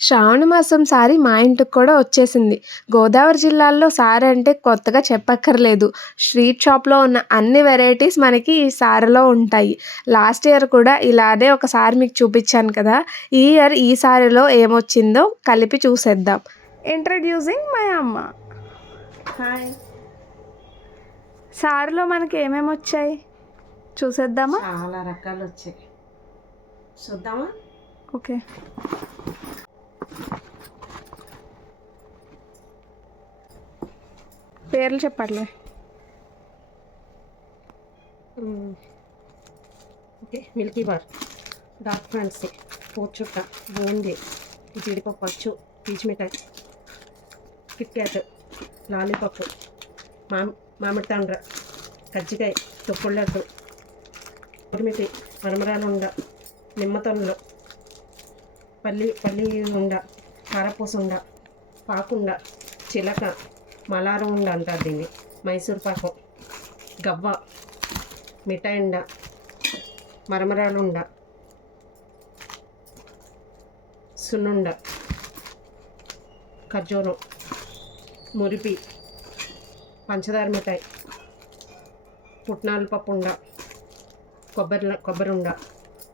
శ్రావణ మాసం సారీ మా ఇంటికి కూడా వచ్చేసింది. గోదావరి జిల్లాలో సారీ అంటే కొత్తగా చెప్పక్కర్లేదు. స్ట్రీట్ షాప్లో ఉన్న అన్ని వెరైటీస్ మనకి ఈ సారీలో ఉంటాయి. లాస్ట్ ఇయర్ కూడా ఇలానే ఒక సారీ మీకు చూపించాను కదా. ఈ ఇయర్ ఈ సారీలో ఏమొచ్చిందో కలిపి చూసేద్దాం. ఇంట్రడ్యూసింగ్ మై అమ్మ. హాయ్ సారీలో మనకి ఏమేమి వచ్చాయి చూసేద్దామా? చాలా రకాలు వచ్చాయి చూద్దామా? ఓకే. పేర్లు చెప్పట్లే. Okay milky bar. డార్క్ ఫ్రాన్సీ పోచుట్ట బూందీ జీడిపప్పు అచ్చు పీచు మిఠాయి కిట్ క్యాట్ లాలీపప్పు మామి మామిడి తాండ్ర కజ్జికాయ తొక్కుడు లడ్డు ఉరిమిటి మరమరాలు ఉండ నిమ్మతొనలు పల్లి పల్లి ఉండ కారపూస ఉండ పాకుండ చిలక మలారం ఉండ అంటారు దీన్ని. మైసూర్ పాకం. గవ్వ మిఠాయి ఉండ మరమరాలు ఉండ సున్నుండ ఖర్జూరం మురిపి పంచదార మిఠాయి పుట్నాల పప్పు ఉండ కొబ్బరి కొబ్బరి ఉండ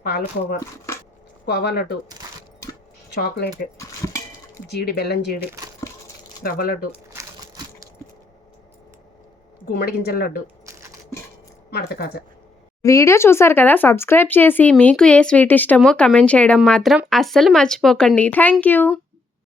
పాలకోవా కోవా లడ్డు చాక్లెట్ జీడి బెల్లం జీడి రవ్వ లడ్డు గుమ్మడి గింజల లడ్డు. మడత కాజా. వీడియో చూసారు కదా? సబ్స్క్రైబ్ చేసి మీకు ఏ స్వీట్ ఇష్టమో కమెంట్ చేయడం మాత్రం అస్సలు మర్చిపోకండి. Thank you